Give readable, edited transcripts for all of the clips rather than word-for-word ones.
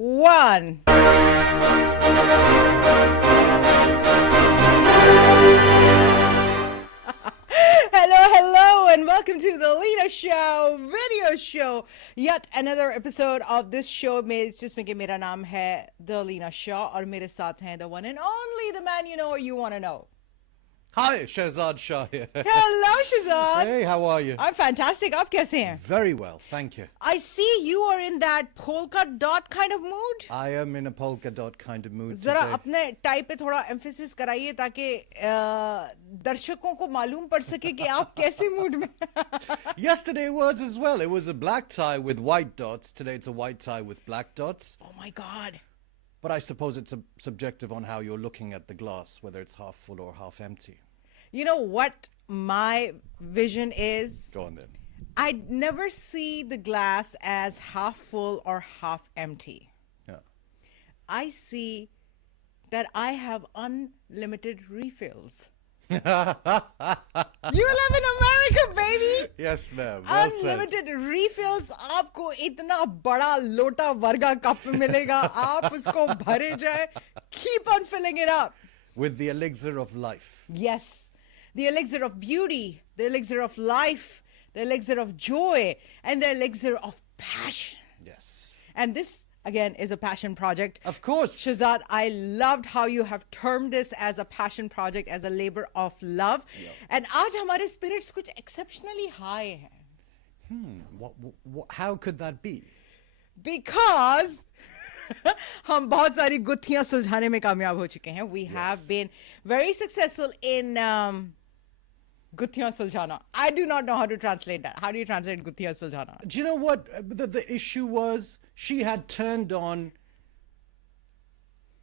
1. Hello, and welcome to the Leena Shah video show. Yet another episode of this show. जिसमें कि मेरा नाम है the Leena Shah और मेरे साथ हैं the one and only the man you know or you want to know. Hi, Schehzad Shah here. Hello, Schehzad. Hey, how are you? I'm fantastic. आप कैसे हैं? Very well, thank you. I see you are in that polka dot kind of mood. I am in a polka dot kind of mood जरा today. अपने type पे थोड़ा emphasis कराइए ताकि दर्शकों को मालूम पड़ सके कि आप कैसे मूड में. Yesterday was as well. It was a black tie with white dots. Today it's a white tie with black dots. Oh my God. But I suppose it's subjective on how you're looking at the glass, whether it's half full or half empty. You know what my vision is? Go on then. I never see the glass as half full or half empty. Yeah. I see that I have unlimited refills. You live in America, baby. Yes, ma'am. Well Unlimited refills. आपको इतना बड़ा लोटा वर्गा cup मिलेगा. आप उसको भरे जाए. Keep on filling it up. With the elixir of life. Yes. The elixir of beauty, the elixir of life, the elixir of joy, and the elixir of passion. Yes. And this, again, is a passion project. Of course. Shehzad, I loved how you have termed this as a passion project, as a labor of love. Yep. And आज हमारे spirits कुछ exceptionally high हैं. How could that be? Because हम बहुत सारी गुत्थियां सुलझाने में कामयाब हो चुके हैं. We have been very successful in गुत्थियां सुलझाना. I do not know how to translate that. How do you translate गुत्थियां सुलझाना? Do you know what the issue was? She had turned on.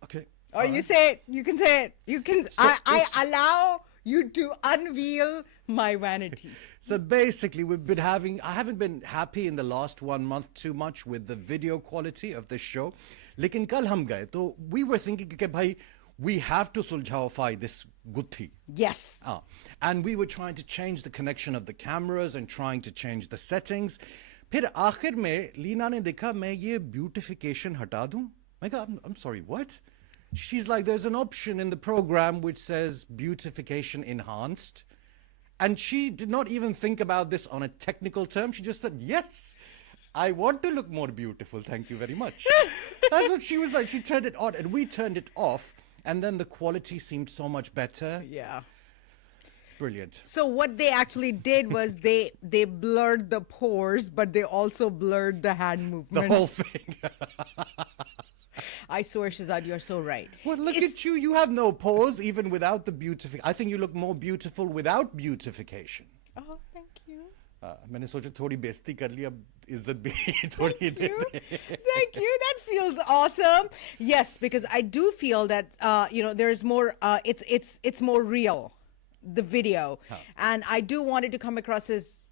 Okay. Or you say it. You can say it. You can. I allow you to unveil my vanity. So basically, I haven't been happy in the last 1 month too much with the video quality of this show. लेकिन कल हम गए, तो we were thinking कि भाई, we have to suljhaify this guthi. Yes. And we were trying to change the connection of the cameras and trying to change the settings. फिर आखिर में लीना ने देखा मैं ये beautification हटा दूं. मैं कहा, I'm sorry, what? She's like, there's an option in the program which says beautification enhanced. And she did not even think about this on a technical term. She just said, yes, I want to look more beautiful. Thank you very much. That's what she was like. She turned it on and we turned it off. And then the quality seemed so much better. Yeah. Brilliant. So what they actually did was they blurred the pores, but they also blurred the hand movements. The whole thing. I swear, Shehzad, you're so right. Well, look at you. You have no pores even without the beautification. I think you look more beautiful without beautification. Oh, thank you. मैंने सोचा थोड़ी बेइज्जती कर ली, अब इज्जत भी थोड़ी दे दे. Thank you. That feels awesome. Yes, because I do feel that there's more. It's more real, the video, and I do want it to come across as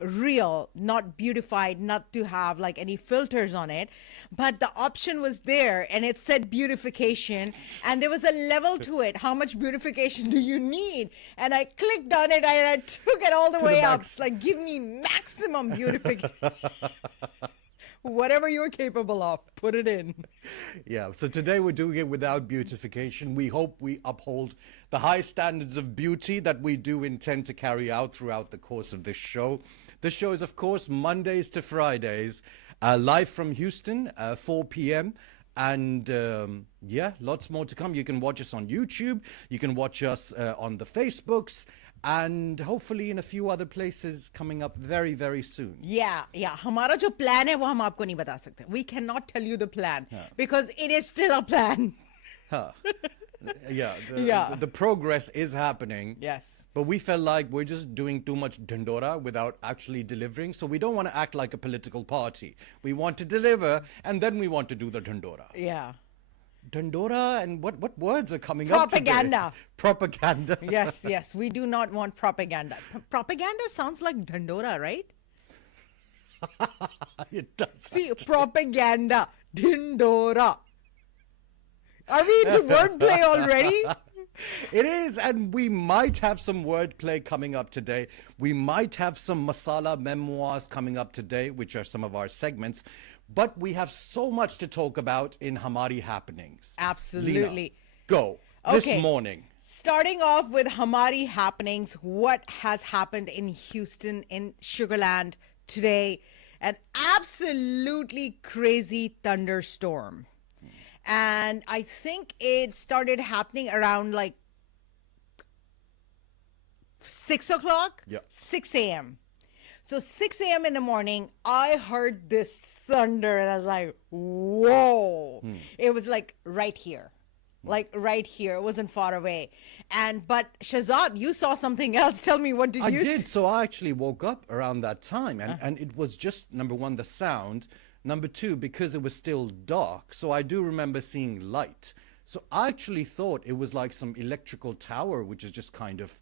real, not beautified, not to have like any filters on it. But the option was there and it said beautification and there was a level to it. How much beautification do you need? And I clicked on it and I took it all the way up. It's like, give me maximum beautification. Whatever you're capable of, put it in. Yeah, so today we're doing it without beautification. We hope we uphold the high standards of beauty that we do intend to carry out throughout the course of this show. The show is, of course, Mondays to Fridays, live from Houston, 4 p.m. And lots more to come. You can watch us on YouTube. You can watch us on the Facebooks. And hopefully in a few other places coming up very, very soon. Yeah. हमारा जो plan है वो हम आपको नहीं बता सकते. We cannot tell you the plan because it is still a plan. The progress is happening. Yes. But we felt like we're just doing too much dandora without actually delivering. So we don't want to act like a political party. We want to deliver and then we want to do the dandora. Yeah. Dandora and what words are coming Propaganda. up today? Propaganda. Yes. We do not want propaganda. Propaganda sounds like dandora, right? It does. See, propaganda, dandora. Are we into wordplay already? It is, and we might have some wordplay coming up today. We might have some masala memoirs coming up today, which are some of our segments. But we have so much to talk about in Hamari Happenings. Absolutely. Leena, go. Okay. This morning. Starting off with Hamari Happenings, what has happened in Houston, in Sugarland today? An absolutely crazy thunderstorm. And I think it started happening around like 6 o'clock, Yep. 6 a.m. So 6 a.m. in the morning, I heard this thunder and I was like, whoa. It was like right here. Like right here. It wasn't far away. But Schehzad, you saw something else. Tell me, what did I you did. So I actually woke up around that time, and it was just, number one, the sound. Number two, because it was still dark. So I do remember seeing light. So I actually thought it was like some electrical tower, which is just kind of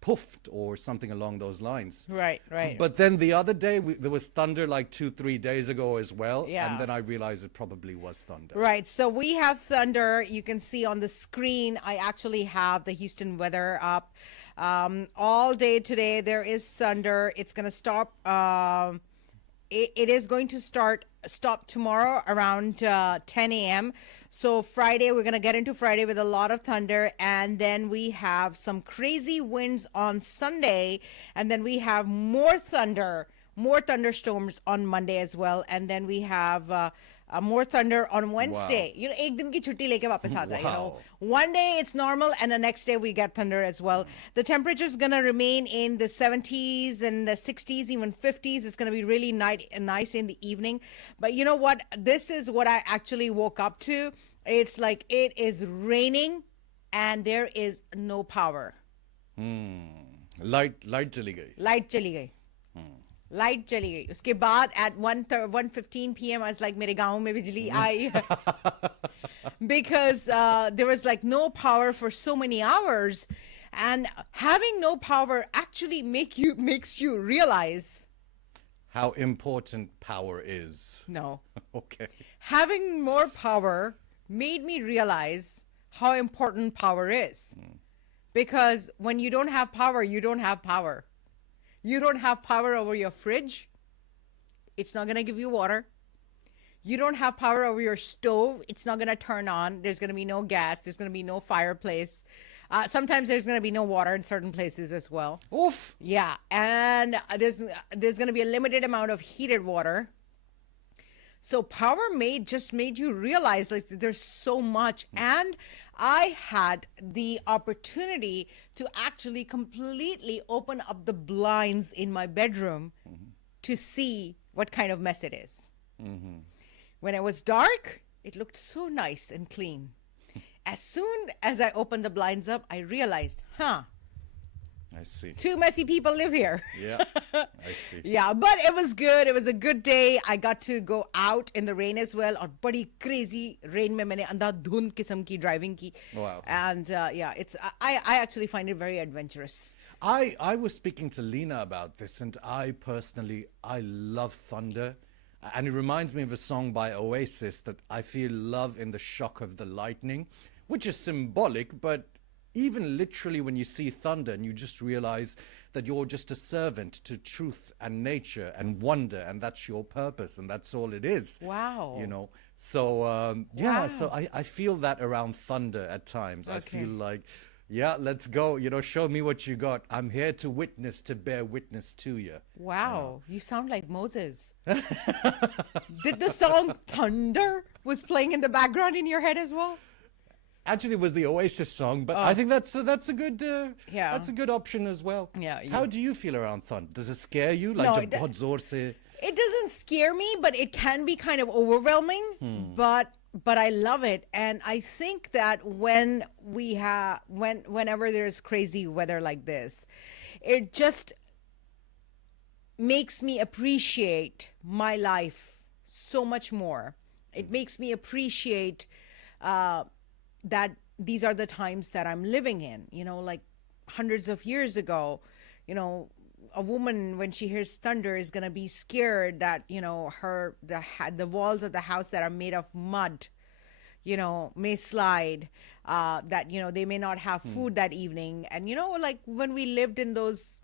puffed or something along those lines. Right. But then the other day, there was thunder like 2-3 days ago as well. Yeah. And then I realized it probably was thunder. Right. So we have thunder. You can see on the screen, I actually have the Houston weather up. All day today, there is thunder. It's going to stop. It is going to stop tomorrow around 10 a.m. So Friday, we're going to get into Friday with a lot of thunder. And then we have some crazy winds on Sunday. And then we have more thunderstorms on Monday as well. And then we have more thunder on Wednesday. Wow. You know, ek din ki chutti leke wapas aata, you know. Wow. One day it's normal, and the next day we get thunder as well. The temperature is going to remain in the 70s and the 60s, even 50s. It's going to be really nice in the evening. But you know what? This is what I actually woke up to. It's like it is raining and there is no power. Light चली गई. Light चली गई. Light चली गई. उसके बाद at 1:15 p.m. I was like, मेरे गाँव में बिजली आई. Because there was like no power for so many hours, and having no power actually makes you realize How important power is. no. Okay. Having more power made me realize how important power is. Because when you don't have power, you don't have power. You don't have power over your fridge. It's not going to give you water. You don't have power over your stove. It's not going to turn on. There's going to be no gas. There's going to be no fireplace. Sometimes there's going to be no water in certain places as well. Oof. Yeah, and there's going to be a limited amount of heated water. So power just made you realize like there's so much. And I had the opportunity to actually completely open up the blinds in my bedroom to see what kind of mess it is. When it was dark, it looked so nice and clean. As soon as I opened the blinds up, I realized, I see. two messy people live here. Yeah, I see. Yeah, but it was good. It was a good day. I got to go out in the rain as well. और बड़ी crazy rain में मैंने अंधाधुंध किस्म की driving की. Wow. And yeah, I actually find it very adventurous. I was speaking to Leena about this, and I love thunder. And it reminds me of a song by Oasis that I feel love in the shock of the lightning, which is symbolic, but even literally when you see thunder and you just realize that you're just a servant to truth and nature and wonder, and that's your purpose, and that's all it is. Wow. You know, so yeah, Wow. so I feel that around thunder at times. I Okay. feel like, yeah, let's go, you know, show me what you got. I'm here to witness, to bear witness to you. Wow, you sound like Moses. Did the song Thunder was playing in the background in your head as well? Actually, it was the Oasis song, but I think that's a good Yeah. that's a good option as well. Yeah, How do you feel around thunder? Does it scare you? No, Like it jab bahut zor se? It doesn't scare me, but it can be kind of overwhelming. But I love it, and I think that whenever there's crazy weather like this, it just makes me appreciate my life so much more. It makes me appreciate that these are the times that I'm living in. You know, like hundreds of years ago, you know, a woman, when she hears thunder, is going to be scared that, you know, the walls of the house that are made of mud, you know, may slide, that, you know, they may not have food that evening. And, you know, like when we lived in those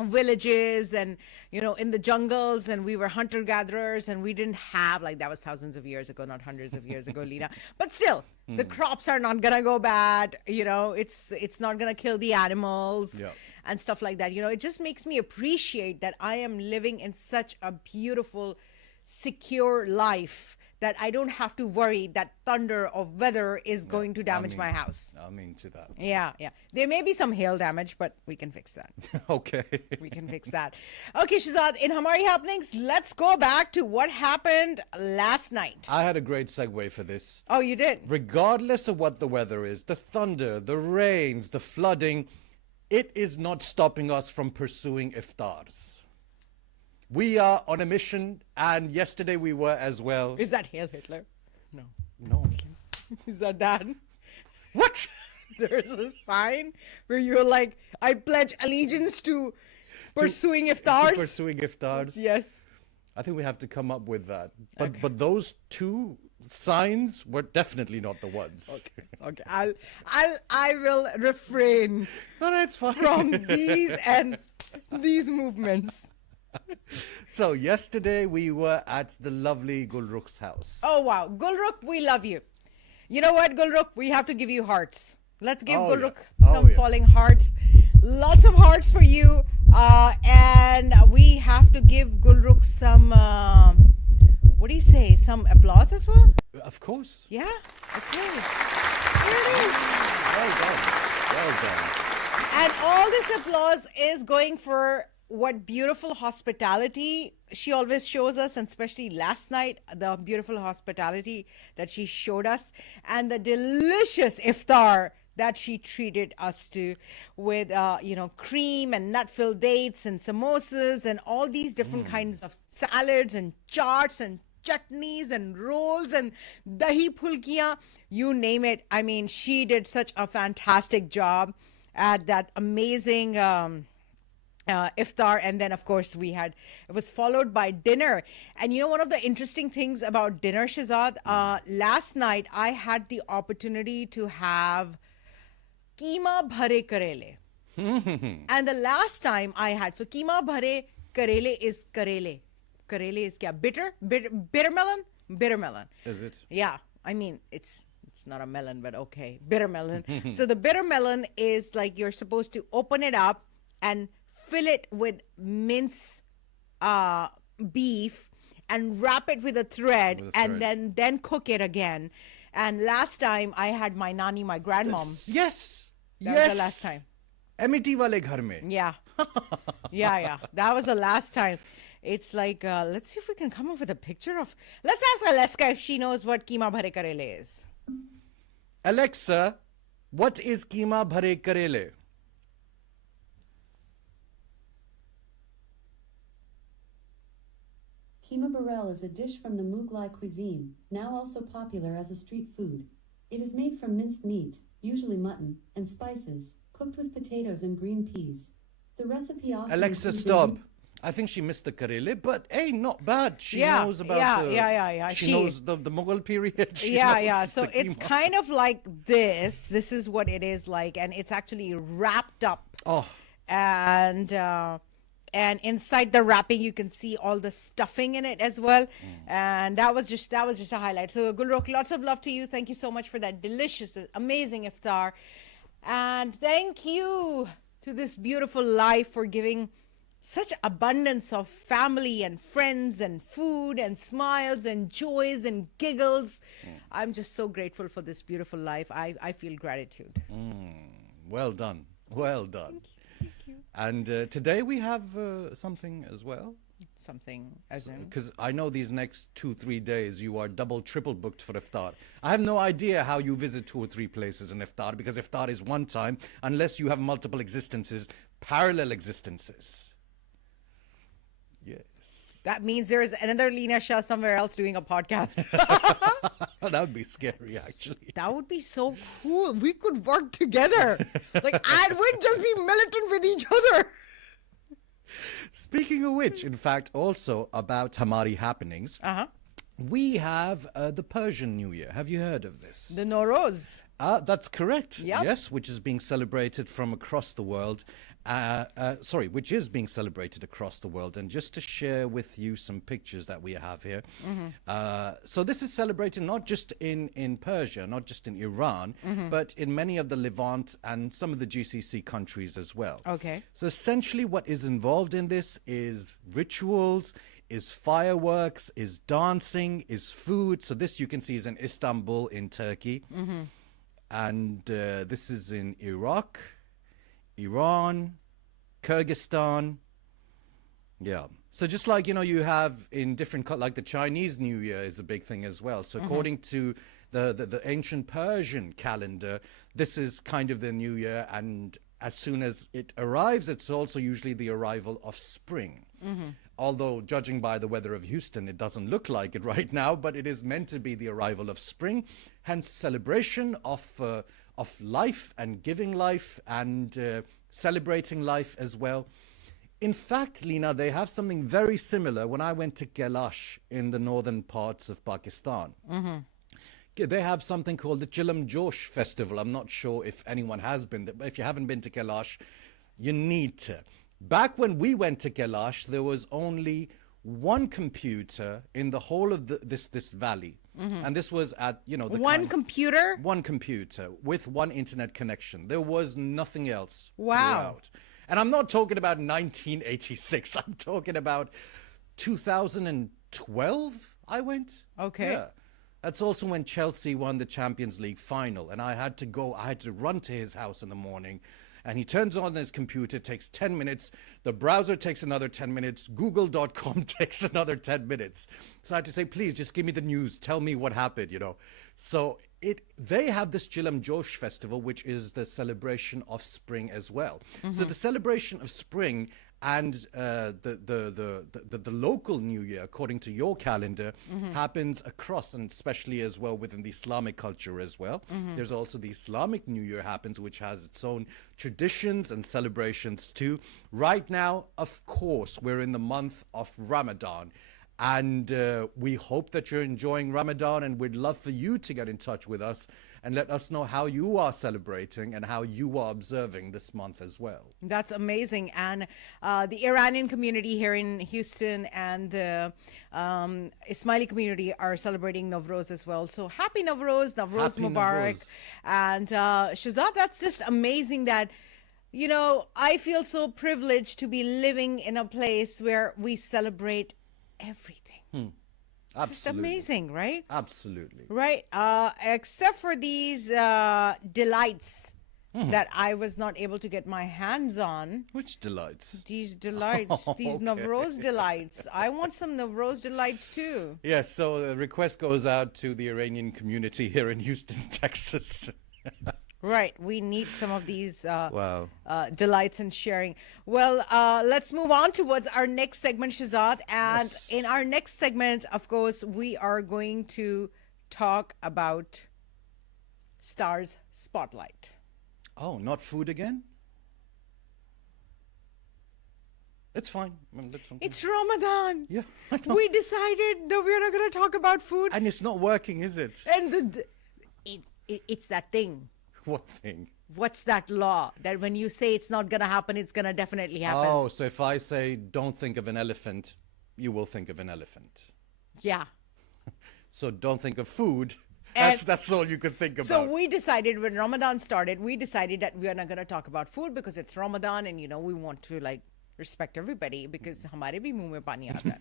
villages and in the jungles, and we were hunter gatherers, and we didn't have, like, that was thousands of years ago, not hundreds of years ago, Leena, but still the crops are not gonna go bad, it's not gonna kill the animals. Yep. And stuff like that. It just makes me appreciate that I am living in such a beautiful, secure life that I don't have to worry that thunder or weather is going to damage my house. I mean to that. Yeah. There may be some hail damage, but we can fix that. Okay. We can fix that. Okay, Schehzad, in Hamari Happenings, let's go back to what happened last night. I had a great segue for this. Oh, you did? Regardless of what the weather is, the thunder, the rains, the flooding, it is not stopping us from pursuing iftars. We are on a mission, and yesterday we were as well. Is that Hail Hitler? No. Is that that? What? There's a sign where you're like, I pledge allegiance to pursuing iftars. Pursuing iftars. Yes. I think we have to come up with that. But those two signs were definitely not the ones. Okay. I will refrain No, it's fine. from these and these movements. So yesterday we were at the lovely Gulrukh's house. Oh wow, Gulrukh, we love you. You know what, Gulrukh, we have to give you hearts. Let's give Gulrukh some falling hearts. Lots of hearts for you. And we have to give Gulrukh some, what do you say, some applause as well? Of course. Yeah? Okay. Here it is. Well done. Well done. And all this applause is going for what beautiful hospitality she always shows us, and especially last night, the beautiful hospitality that she showed us, and the delicious iftar that she treated us to with, cream and nut-filled dates and samosas and all these different kinds of salads and chaats and chutneys and rolls and dahi phulkiyan, you name it. I mean, she did such a fantastic job at that amazing iftar. And then, of course, it was followed by dinner. And one of the interesting things about dinner, Schehzad, last night I had the opportunity to have keema bhare karele. And the last time I had, so keema bhare karele is karele. Karele is kya? Bitter melon? Bitter melon. Is it? Yeah. I mean, it's not a melon, but okay. Bitter melon. So the bitter melon is like you're supposed to open it up and fill it with mince beef and wrap it with a thread, and then cook it again. And last time I had my nani, my grandmom. Yes. That was the last time. Amity wale ghar mein. Yeah. Yeah. That was the last time. It's like, let's see if we can come up with a picture of... Let's ask Aleska if she knows what keema bhare karele is. Alexa, what is keema bhare karele? Keema barrel is a dish from the Mughlai cuisine, now also popular as a street food. It is made from minced meat, usually mutton, and spices, cooked with potatoes and green peas. The recipe often... Alexa, stop. I think she missed the karele, but hey, not bad. She knows about She knows the Mughal period. Yeah. So it's kind of like this. This is what it is like, and it's actually wrapped up. Oh. And inside the wrapping, you can see all the stuffing in it as well. And that was just a highlight. So Gulrukh, lots of love to you. Thank you so much for that delicious, amazing iftar. And thank you to this beautiful life for giving such abundance of family and friends and food and smiles and joys and giggles. I'm just so grateful for this beautiful life. I feel gratitude. Well done. Well done. Thank you. And today we have something as well. Something as in? Because I know these next 2-3 days you are double, triple booked for iftar. I have no idea how you visit 2 or 3 places in iftar, because iftar is one time, unless you have multiple existences, parallel existences. Yes. That means there is another Leena Shah somewhere else doing a podcast. That would be scary, actually. That would be so cool. We could work together. And we'd just be militant with each other. Speaking of which, in fact, also about Hamari Happenings, We have the Persian New Year. Have you heard of this? The Nowruz. That's correct. Yep. Yes, which is being celebrated from across the world. Which is being celebrated across the world. And just to share with you some pictures that we have here. So this is celebrated not just in Persia, not just in Iran, but in many of the Levant and some of the GCC countries as well. Okay. So essentially what is involved in this is rituals, is fireworks, is dancing, is food. So this you can see is in Istanbul in Turkey. And this is in Iraq, Iran, Kyrgyzstan. Yeah. So just like, you have in different, like the Chinese New Year is a big thing as well. So according to the ancient Persian calendar, this is kind of the New Year. And as soon as it arrives, it's also usually the arrival of spring. Although judging by the weather of Houston, it doesn't look like it right now, but it is meant to be the arrival of spring. Hence celebration of life and giving life and celebrating life as well. In fact, Leena, they have something very similar when I went to Kailash in the northern parts of Pakistan. They have something called the Chilam Josh Festival. I'm not sure if anyone has been there, but if you haven't been to Kailash, you need to. Back when we went to Kailash, there was only one computer in the whole of this valley. And this was at, the One computer? one computer with one internet connection. There was nothing else. Wow. Throughout. And I'm not talking about 1986. I'm talking about 2012 I went. Okay. Yeah. That's also when Chelsea won the Champions League final. And I had to run to his house in the morning. And he turns on his computer, takes 10 minutes. The browser takes another 10 minutes. Google.com takes another 10 minutes. So I had to say, please, just give me the news. Tell me what happened, So they have this Chilam Josh festival, which is the celebration of spring as well. So the celebration of spring and the local New Year, according to your calendar, happens across, and especially as well within the Islamic culture as well. There's also the Islamic New Year happens, which has its own traditions and celebrations too. Right now, of course, we're in the month of Ramadan. And we hope that you're enjoying Ramadan, and we'd love for you to get in touch with us and let us know how you are celebrating and how you are observing this month as well. That's amazing. And the Iranian community here in Houston and the Ismaili community are celebrating Nowruz as well. So happy Nowruz, Nowruz Happy Mubarak. Nowruz. And Schehzad, that's just amazing that, I feel so privileged to be living in a place where we celebrate everything. It's just Absolutely. amazing, right? Absolutely. Right. Except for these delights that I was not able to get my hands on. Which delights? These delights, these Okay. Nowruz delights. I want some Nowruz delights too. Yes, so the request goes out to the Iranian community here in Houston, Texas. Right. We need some of these Wow. delights and sharing. Well, let's move on towards our next segment, Schehzad. And Yes. in our next segment, of course, we are going to talk about Stars Spotlight. Oh, not food again? It's fine. It's Ramadan. Yeah, I know. We decided that we're not going to talk about food. And it's not working, is it? And it's that thing. What thing? What's that law that when you say it's not going to happen, it's going to definitely happen? Oh, so if I say don't think of an elephant, you will think of an elephant. Yeah. So don't think of food. And- That's all you could think about. So we decided when Ramadan started, we decided that we are not going to talk about food because it's Ramadan and, we want to respect everybody because हमारे भी मुंह में पानी आता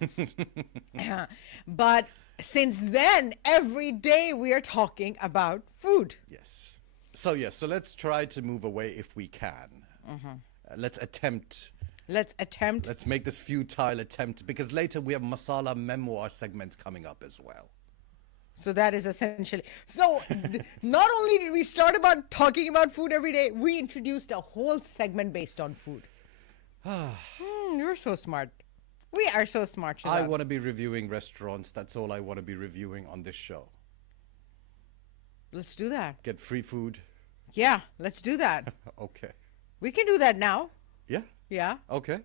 है. But since then, every day we are talking about food. Yes. So let's try to move away if we can. Let's make this futile attempt because later we have Masala Memoir segment coming up as well. So that is essentially. So not only did we start about talking about food every day, we introduced a whole segment based on food. You're so smart. We are so smart, Schehzad. I want to be reviewing restaurants. That's all I want to be reviewing on this show. Let's do that. Get free food. Yeah, let's do that. Okay. We can do that now. Yeah. Yeah. Okay.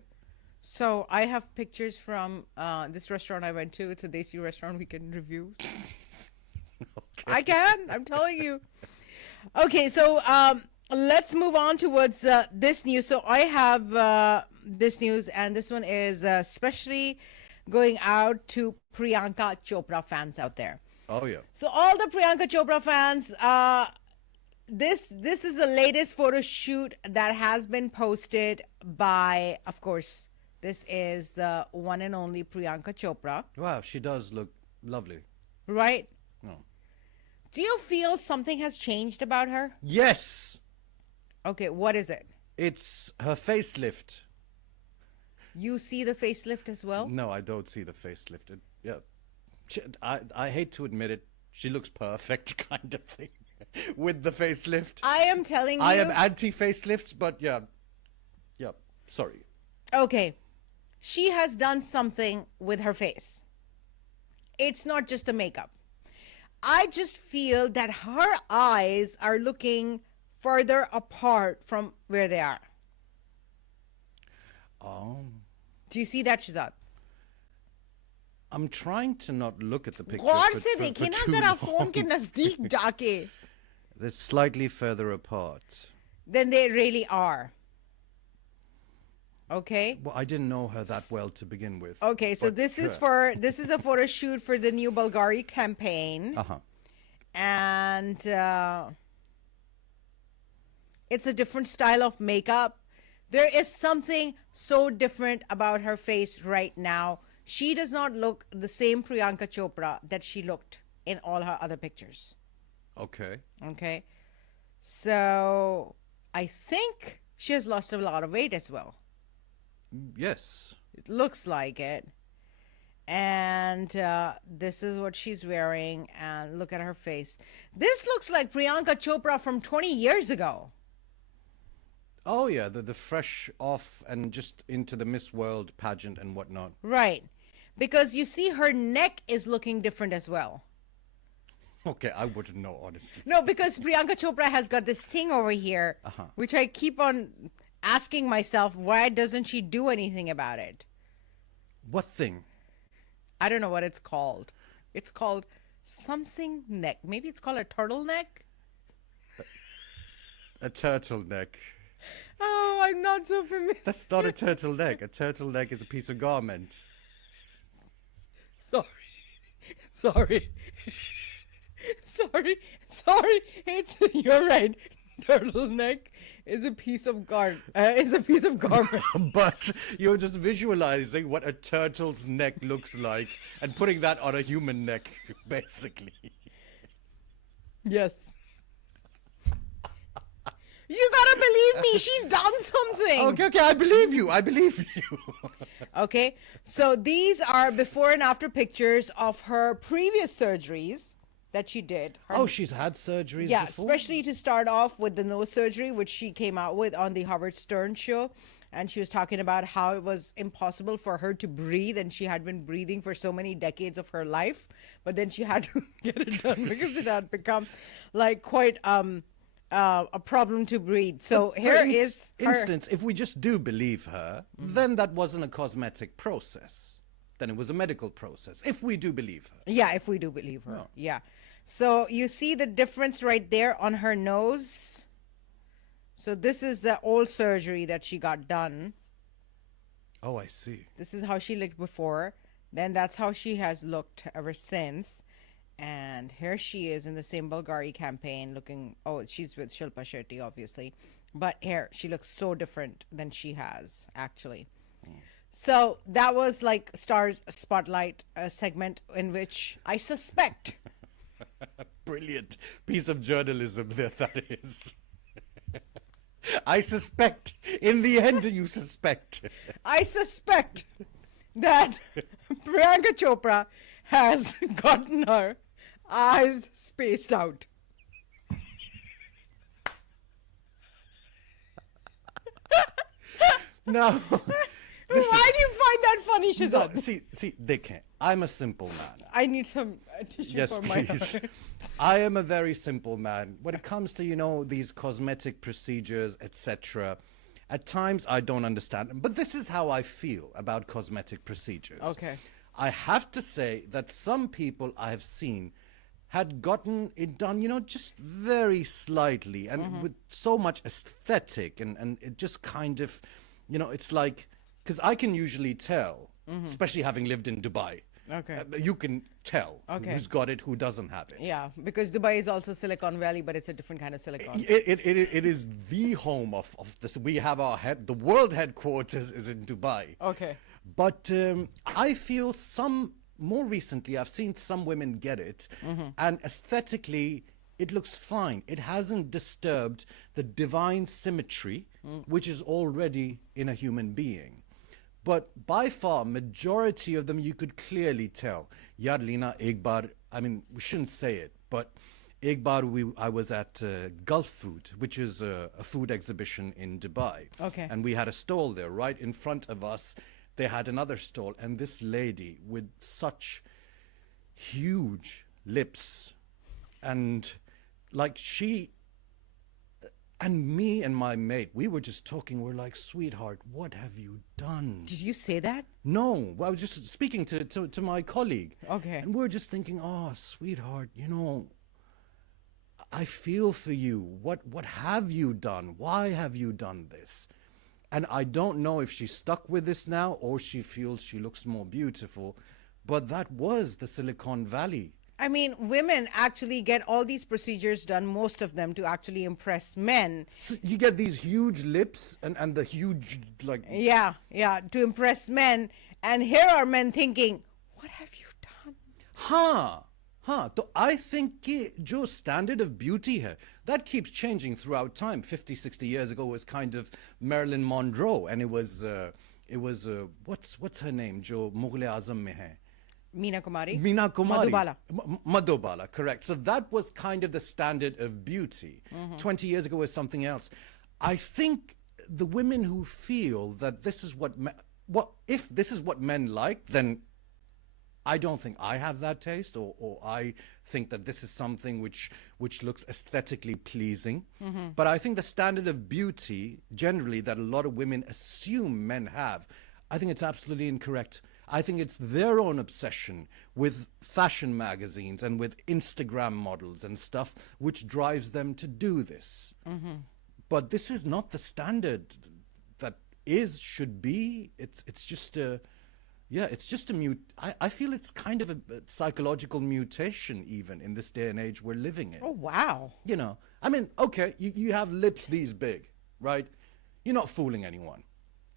So I have pictures from this restaurant I went to. It's a Desi restaurant we can review. I can. I'm telling you. Okay, so let's move on towards this news. So I have this news, and this one is especially going out to Priyanka Chopra fans out there. Oh, yeah. So all the Priyanka Chopra fans, this is the latest photo shoot that has been posted by, of course, this is the one and only Priyanka Chopra, Wow, she does look lovely. right? No. Do you feel something has changed about her? Yes! Okay, what is it? It's her facelift. You see the facelift as well? No, I don't see the facelift. Yeah. I hate to admit it. She looks perfect, kind of thing, with the facelift. I am telling you. I am anti-facelifts, but yeah. Yeah, sorry. Okay, she has done something with her face. It's not just the makeup. I just feel that her eyes are looking further apart from where they are. Oh. Do you see that, Shehzad? I'm trying to not look at the picture Gaur for, से for, देखिए for ना too जरा long. Phone के नजदीक जाके. They're slightly further apart. Then they really are. Okay. Well, I didn't know her that well to begin with. Okay, so but, this is a photo shoot for the new Bulgari campaign. Uh-huh. And it's a different style of makeup. There is something so different about her face right now. She does not look the same Priyanka Chopra that she looked in all her other pictures. Okay. Okay. So I think she has lost a lot of weight as well. Yes. It looks like it. And this is what she's wearing. And look at her face. This looks like Priyanka Chopra from 20 years ago. Oh, yeah, the fresh off and just into the Miss World pageant and whatnot. Right. Because you see her neck is looking different as well. Okay, I wouldn't know, honestly. No, because Priyanka Chopra has got this thing over here, which I keep on asking myself, why doesn't she do anything about it? What thing? I don't know what it's called. It's called something neck. Maybe it's called a turtleneck? A turtleneck. Oh, I'm not so familiar. That's not a turtleneck. A turtleneck is a piece of garment. Sorry. Sorry. You're right. Turtleneck is a piece of garment. But you're just visualizing what a turtle's neck looks like and putting that on a human neck, basically. Yes. You gotta believe me. She's done something. Okay, I believe you. Okay, so these are before and after pictures of her previous surgeries that she did. She's had surgeries Yeah, before? especially to start off with the nose surgery, which she came out with on the Howard Stern show. And she was talking about how it was impossible for her to breathe, and she had been breathing for so many decades of her life. But then she had to get it done because it had become like quite a problem to breathe. So here is her. instance, if we just do believe her, then that wasn't a cosmetic process. Then it was a medical process. If we do believe her. Yeah, if we do believe her. Oh. Yeah. So you see the difference right there on her nose. So this is the old surgery that she got done. Oh, I see. This is how she looked before. Then that's how she has looked ever since. And here she is in the same Bulgari campaign looking, she's with Shilpa Shetty, obviously. But here, she looks so different than she has, actually. So that was like Star's Spotlight segment in which I suspect. Brilliant piece of journalism that is. I suspect. In the end, you suspect. I suspect that Priyanka Chopra has gotten her eyes spaced out. No. Why do you find that funny, Shehzad? See, they can't. I'm a simple man. I need some tissue Yes, for my please. eye. I am a very simple man. When it comes to, these cosmetic procedures, etc., At times, I don't understand them. But this is how I feel about cosmetic procedures. Okay. I have to say that some people I have seen had gotten it done, just very slightly and with so much aesthetic and it just kind of, it's like, because I can usually tell, especially having lived in Dubai. Okay. You can tell Okay. who's got it, who doesn't have it. Yeah, because Dubai is also Silicon Valley, but it's a different kind of silicon. It is the home of this. We have the world headquarters is in Dubai. Okay. But I feel more recently, I've seen some women get it, and aesthetically, it looks fine. It hasn't disturbed the divine symmetry, which is already in a human being. But by far, majority of them, you could clearly tell. Yaar Leena, ek baar, I mean, we shouldn't say it, but ek baar I was at Gulf Food, which is a food exhibition in Dubai. Okay. And we had a stall there. Right in front of us, they had another stall. And this lady with such huge lips and like and me and my mate, we were just talking. We're like, sweetheart, what have you done? Did you say that? No, I was just speaking to my colleague. Okay. And we're just thinking, oh, sweetheart, I feel for you. What have you done? Why have you done this? And I don't know if she's stuck with this now or she feels she looks more beautiful. But that was the Silicon Valley. I mean, women actually get all these procedures done, most of them, to actually impress men. So you get these huge lips and the huge, like... Yeah, to impress men. And here are men thinking, what have you done? हाँ तो I think कि जो standard of beauty है, that keeps changing throughout time. 50, 60 years ago was kind of Marilyn Monroe, and it was what's her name जो मुग़ल-ए-आज़म में है? Meena Kumari. Madhubala. Madhubala. Madhubala, correct. So that was kind of the standard of beauty. 20 years ago was something else. I think the women who feel that this is if this is what men like, then I don't think I have that taste, or I think that this is something which looks aesthetically pleasing. But I think the standard of beauty, generally, that a lot of women assume men have, I think it's absolutely incorrect. I think it's their own obsession with fashion magazines and with Instagram models and stuff which drives them to do this. But this is not the standard that should be. It's just a I feel it's kind of a psychological mutation even in this day and age we're living in. Oh, wow. I mean, okay, you have lips these big, right? You're not fooling anyone.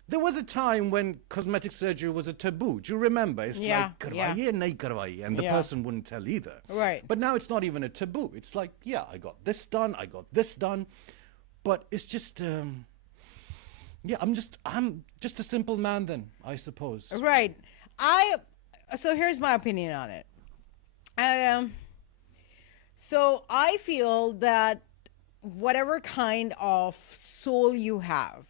There was a time when cosmetic surgery was a taboo. Do you remember? It's like, karwaiye, nahi karwaiye, and the person wouldn't tell either. Right. But now it's not even a taboo. It's like, yeah, I got this done, I got this done. But it's just, I'm just a simple man then, I suppose. Right. So here's my opinion on it. So I feel that whatever kind of soul you have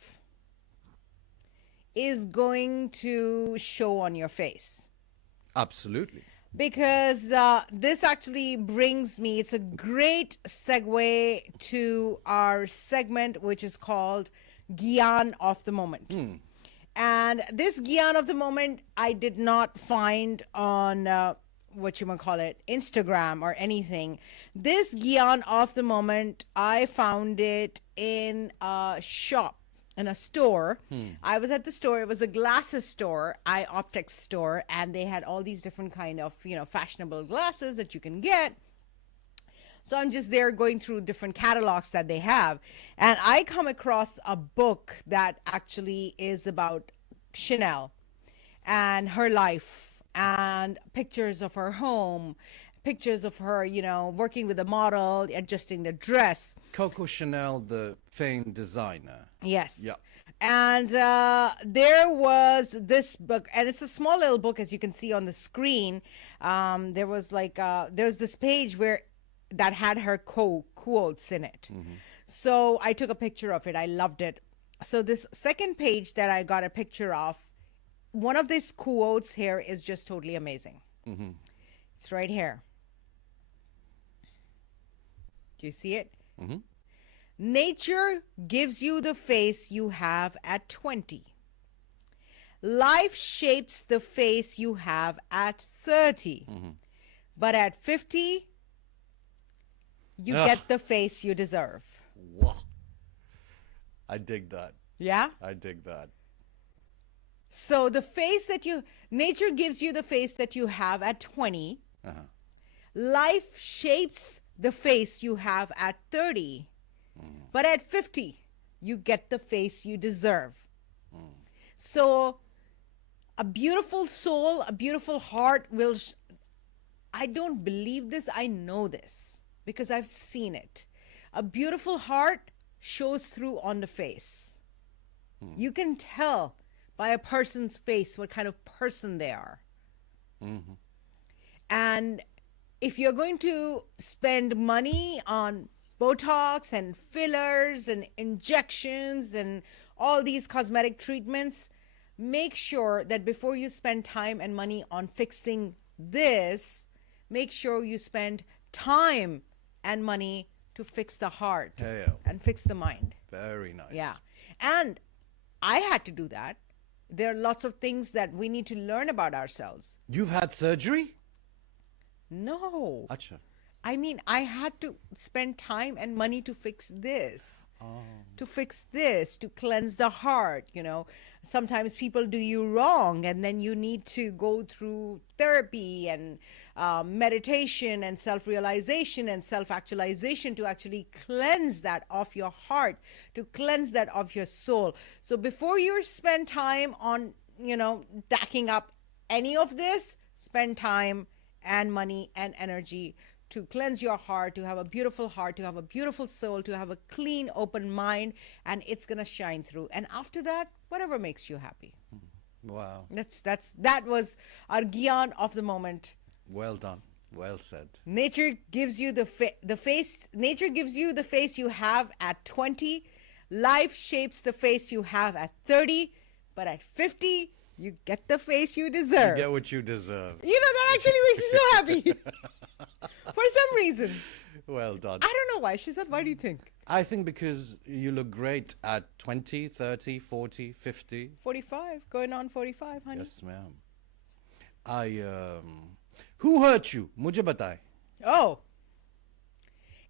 is going to show on your face. Absolutely. Because this actually brings me, it's a great segue to our segment, which is called Gyan of the Moment. And this Gyan of the Moment, I did not find on Instagram or anything. This Gyan of the Moment, I found it in a shop, in a store. I was at the store. It was a glasses store, eye optics store, and they had all these different kind of, fashionable glasses that you can get. So I'm just there going through different catalogs that they have. And I come across a book that actually is about Chanel and her life and pictures of her home, pictures of her, working with a model, adjusting the dress. Coco Chanel, the famed designer. Yes. Yeah. And there was this book, and it's a small little book, as you can see on the screen. There was there's this page that had her quotes in it. So I took a picture of it. I loved it. So this second page that I got a picture of, one of these quotes here is just totally amazing. It's right here. Do you see it? Nature gives you the face you have at 20. Life shapes the face you have at 30. But at 50, you get the face you deserve. Wow. I dig that. Yeah? I dig that. So the face that nature gives you the face that you have at 20. Life shapes the face you have at 30. But at 50, you get the face you deserve. So a beautiful soul, a beautiful heart will... I don't believe this. I know this because I've seen it. A beautiful heart shows through on the face. You can tell by a person's face what kind of person they are. And if you're going to spend money on Botox and fillers and injections and all these cosmetic treatments, make sure that before you spend time and money on fixing this, make sure you spend time and money to fix the heart and fix the mind. Very nice. Yeah. And I had to do that. There are lots of things that we need to learn about ourselves. You've had surgery? No. Acha. I mean, I had to spend time and money to fix this. To fix this, to cleanse the heart, you know. Sometimes people do you wrong, and then you need to go through therapy and meditation and self-realization and self-actualization to actually cleanse that of your heart, to cleanse that of your soul. So before you spend time on, you know, tacking up any of this, spend time and money and energy to cleanse your heart, to have a beautiful heart, to have a beautiful soul, to have a clean, open mind, and it's going to shine through. And after that, whatever makes you happy. Wow. That was our gyan of the moment. Well done. Well said. Nature gives you the face. Nature gives you the face you have at 20. Life shapes the face you have at 30. But at 50, you get the face you deserve. You get what you deserve. You know, that actually makes me so happy. For some reason. Well done. I don't know why. Shehzad, why do you think? I think because you look great at 20, 30, 40, 50. 45. Going on 45, honey. Yes, ma'am. Who hurt you? Mujhe bataye. Oh.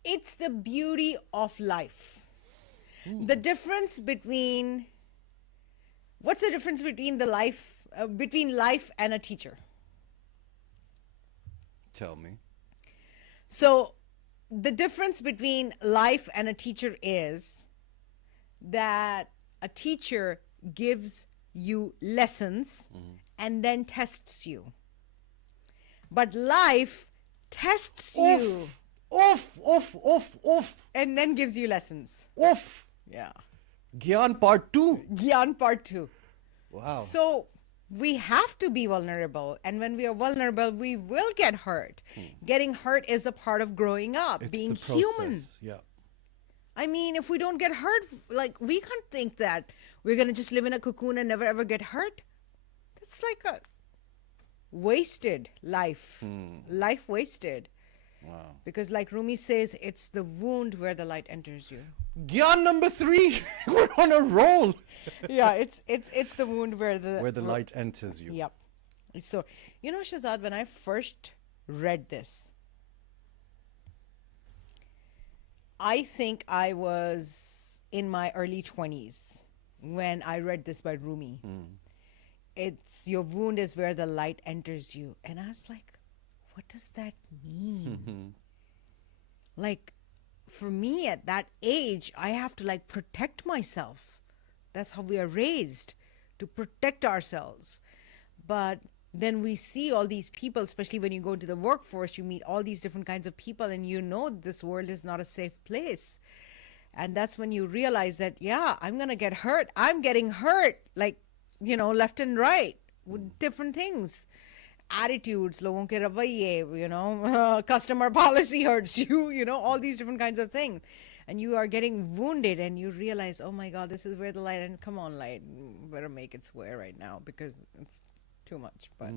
It's the beauty of life. The difference between... What's the difference between between life and a teacher? Tell me. So the difference between life and a teacher is that a teacher gives you lessons and then tests you. But life tests you. And then gives you lessons. Yeah. Gyan part 2. Gyan part 2. Wow. So we have to be vulnerable. And when we are vulnerable, we will get hurt. Getting hurt is a part of growing up, It's being the process. human. Yeah. I mean, if we don't get hurt, like, we can't think that we're going to just live in a cocoon and never ever get hurt. That's like a wasted life. Life wasted. Wow. Because like Rumi says, it's the wound where the light enters you. Gyan number 3. We're on a roll. Yeah, it's the wound where the light enters you. Yep. So, you know, Schehzad, when I first read this, I think I was in my early 20s when I read this by Rumi. It's your wound is where the light enters you. And I was like, what does that mean? Like, for me at that age, I have to like protect myself. That's how we are raised, to protect ourselves. But then we see all these people, especially when you go into the workforce, you meet all these different kinds of people and you know this world is not a safe place. And that's when you realize that, yeah, I'm going to get hurt. I'm getting hurt, like, you know, left and right with different things. Attitudes, logon ke ravaiye, you know, customer policy hurts you, you know, all these different kinds of things. And you are getting wounded and you realize, oh my God, this is where the light, and come on, light, better make its way right now because it's too much. But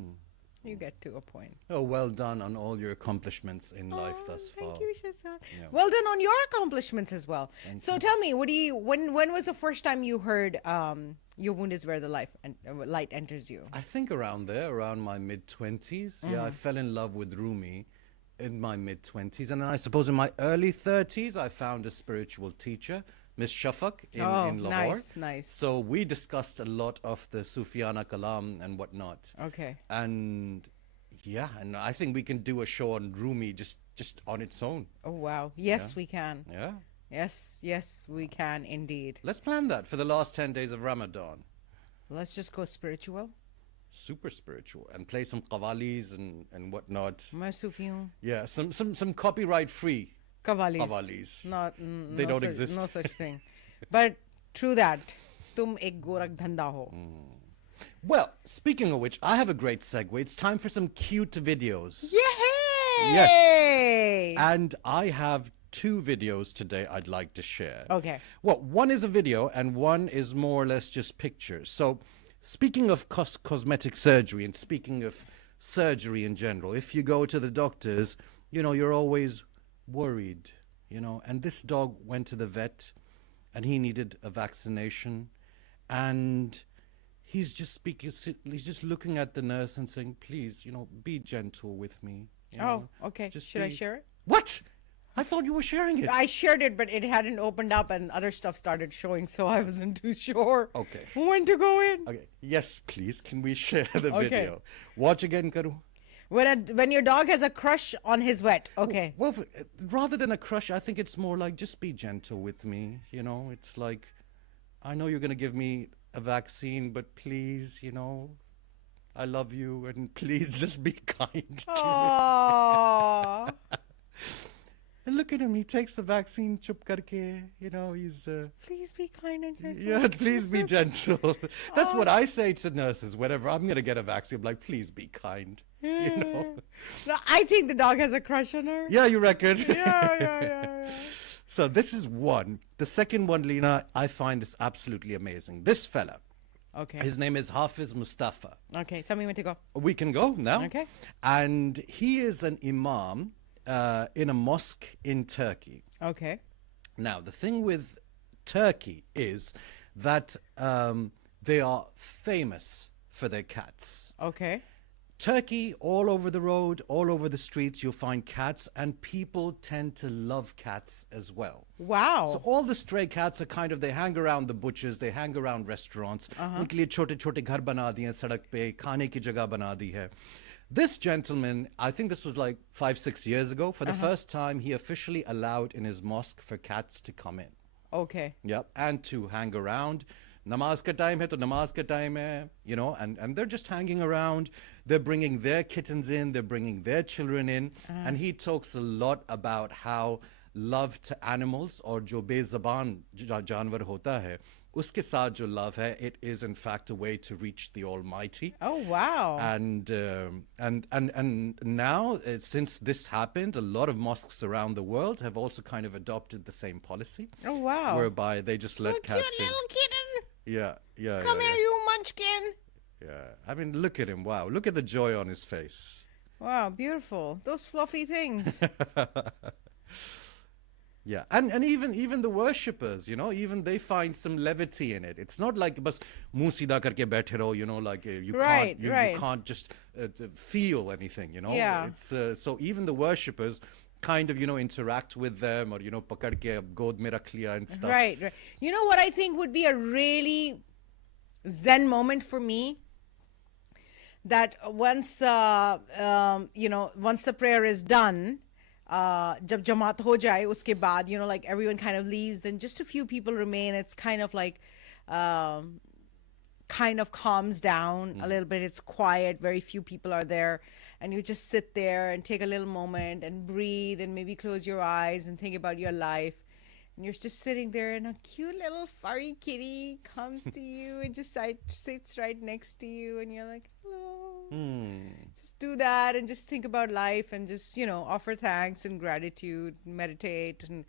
You get to a point. Oh, well done on all your accomplishments in life thus far. Thank you, Schehzad. Yeah. Well done on your accomplishments as well. So tell me, when was the first time you heard your wound is where the light enters you? I think around there, around my mid-20s. Yeah, I fell in love with Rumi in my mid-20s. And then I suppose in my early 30s, I found a spiritual teacher, Miss Shafak in Lahore. Nice. So we discussed a lot of the Sufyana Kalam and whatnot. Okay. And yeah, and I think we can do a show on Rumi just on its own. Oh, wow. Yes, we can. Yeah. Yes, we can indeed. Let's plan that for the last 10 days of Ramadan. Let's just go spiritual. Super spiritual. And play some qawwalis and whatnot. मैं सूफी हूँ. Yeah, some copyright free Qawwalis. qawwalis. They don't exist. No such thing. But true that. तुम एक गोरख धंधा हो. Well, speaking of which, I have a great segue. It's time for some cute videos. Yay! Yes. And I have 2 videos today I'd like to share. Okay. Well, one is a video and one is more or less just pictures. So, speaking of cosmetic surgery and speaking of surgery in general, if you go to the doctors, you're always worried, and this dog went to the vet and he needed a vaccination, and he's just looking at the nurse and saying, please, be gentle with me. Okay. Should I share it? What? I thought you were sharing it. I shared it, but it hadn't opened up and other stuff started showing, so I wasn't too sure Okay. when to go in. Okay. Yes, please. Can we share the Okay. video? Watch again, Karu. When your dog has a crush on his vet. Okay. Well, rather than a crush, I think it's more like just be gentle with me. It's like, I know you're going to give me a vaccine, but please, I love you, and please just be kind to me. Aww. And look at him. He takes the vaccine, chup karke. He's... Please be kind and gentle. Yeah, please be gentle. That's what I say to nurses whenever I'm going to get a vaccine. I'm like, please be kind. No, I think the dog has a crush on her. Yeah, you reckon? Yeah. So this is one. The second one, Leena, I find this absolutely amazing. This fella, Okay. his name is Hafiz Mustafa. Okay. Tell me when to go. We can go now. Okay. And he is an imam in a mosque in Turkey. Okay. Now, the thing with Turkey is that they are famous for their cats. Okay. Turkey, all over the road, all over the streets, you'll find cats, and people tend to love cats as well. Wow. So all the stray cats are they hang around the butchers, they hang around restaurants. उनके लिए छोटे-छोटे घर बना दिए हैं सड़क पे, खाने की जगह बना दी है. This gentleman, I think this was like 5-6 years ago, for the first time, he officially allowed in his mosque for cats to come in. Okay. Yep, and to hang around. Namaz ka time hai to namaz ka time hai, and they're just hanging around. They're bringing their kittens in, they're bringing their children in, and he talks a lot about how love to animals, or jo bezaban janwar hota hai, uske saath jo love hai, it is in fact a way to reach the Almighty. Oh, wow. And now, since this happened, a lot of mosques around the world have also kind of adopted the same policy. Oh, wow. Whereby they just let Look, cats you in. little kitten. Yeah. Come yeah, here, you munchkin. Yeah. I mean, look at him. Wow. Look at the joy on his face. Wow, beautiful. Those fluffy things. Yeah, and even the worshippers, even they find some levity in it. It's not like bas muh seedha karke baithe raho, like you Right, can't you right. can't just feel anything, Yeah. It's so even the worshippers kind of interact with them, or pakad ke god mein rakh liya and stuff. Right. You know what I think would be a really zen moment for me? That once once the prayer is done, jab jamaat ho jaye, uske baad, like everyone kind of leaves, then just a few people remain. It's kind of like kind of calms down a little bit. It's quiet, very few people are there, and you just sit there and take a little moment and breathe and maybe close your eyes and think about your life. And you're just sitting there, and a cute little furry kitty comes to you and just sits right next to you, and you're like, hello. Just do that and just think about life and just, offer thanks and gratitude, meditate and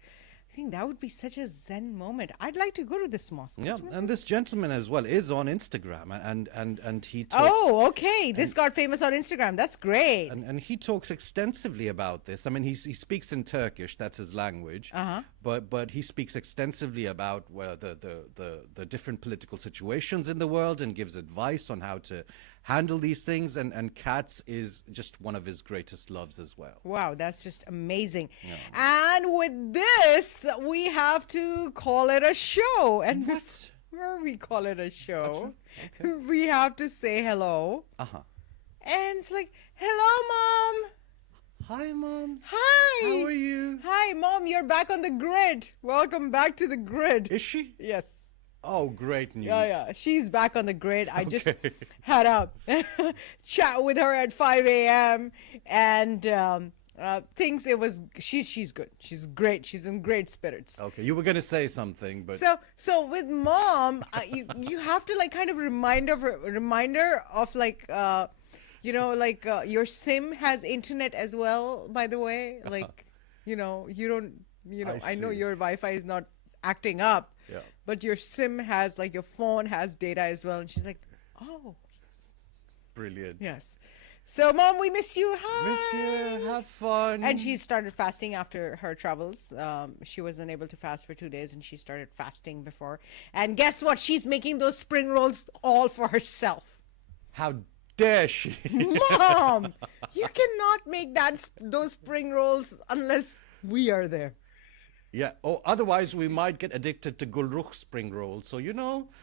I think that would be such a zen moment. I'd like to go to this mosque. Yeah, and this gentleman as well is on Instagram, and he talks. Oh, okay. This got famous on Instagram. That's great. And he talks extensively about this. I mean, he speaks in Turkish, that's his language. But he speaks extensively about the different political situations in the world and gives advice on how to handle these things. And cats is just one of his greatest loves as well. Wow, that's just amazing. And with this, we have to call it a show. And before we call it a show, we have to say hello. And it's like, hello, Mom. Hi, Mom. Hi. How are you? Hi, Mom. You're back on the grid. Welcome back to the grid. Is she? Yes. Oh, great news. Yeah. She's back on the grid. I just had a chat with her at 5 a.m. and thinks it was she's good. She's great. She's in great spirits. Okay, you were gonna say something, but so with Mom, you have to like kind of reminder of like your sim has internet as well. By the way, like you don't I know see. your Wi-Fi is not acting up. Yeah. But your SIM has, like, your phone has data as well. And she's like, oh. brilliant. Yes. So, Mom, we miss you. Hi. Miss you. Have fun. And she started fasting after her travels. She wasn't able to fast for 2 days, and she started fasting before. And guess what? She's making those spring rolls all for herself. How dare she? Mom, you cannot make those spring rolls unless we are there. Yeah. Oh, otherwise we might get addicted to Gulrukh spring rolls. So, you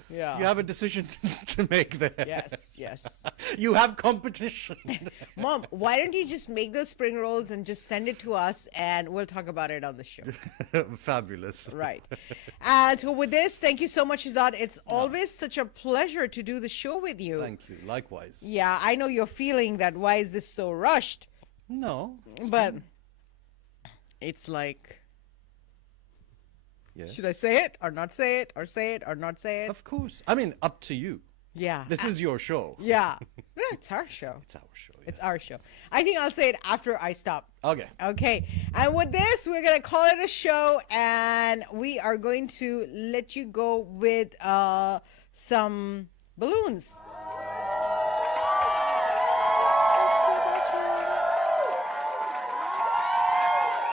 have a decision to make there. Yes. You have competition. Mom, why don't you just make those spring rolls and just send it to us and we'll talk about it on the show. Fabulous. Right. And so with this, thank you so much, Schehzad. It's always such a pleasure to do the show with you. Thank you. Likewise. Yeah, I know you're feeling that why is this so rushed? No. But it's like... Yeah. Should I say it or not say it or say it or not say it? Of course. I mean, up to you. Yeah. This is your show. Yeah. No, it's our show. It's our show. It's yes. our show. I think I'll say it after I stop. Okay. Okay. And with this, we're going to call it a show and we are going to let you go with some balloons.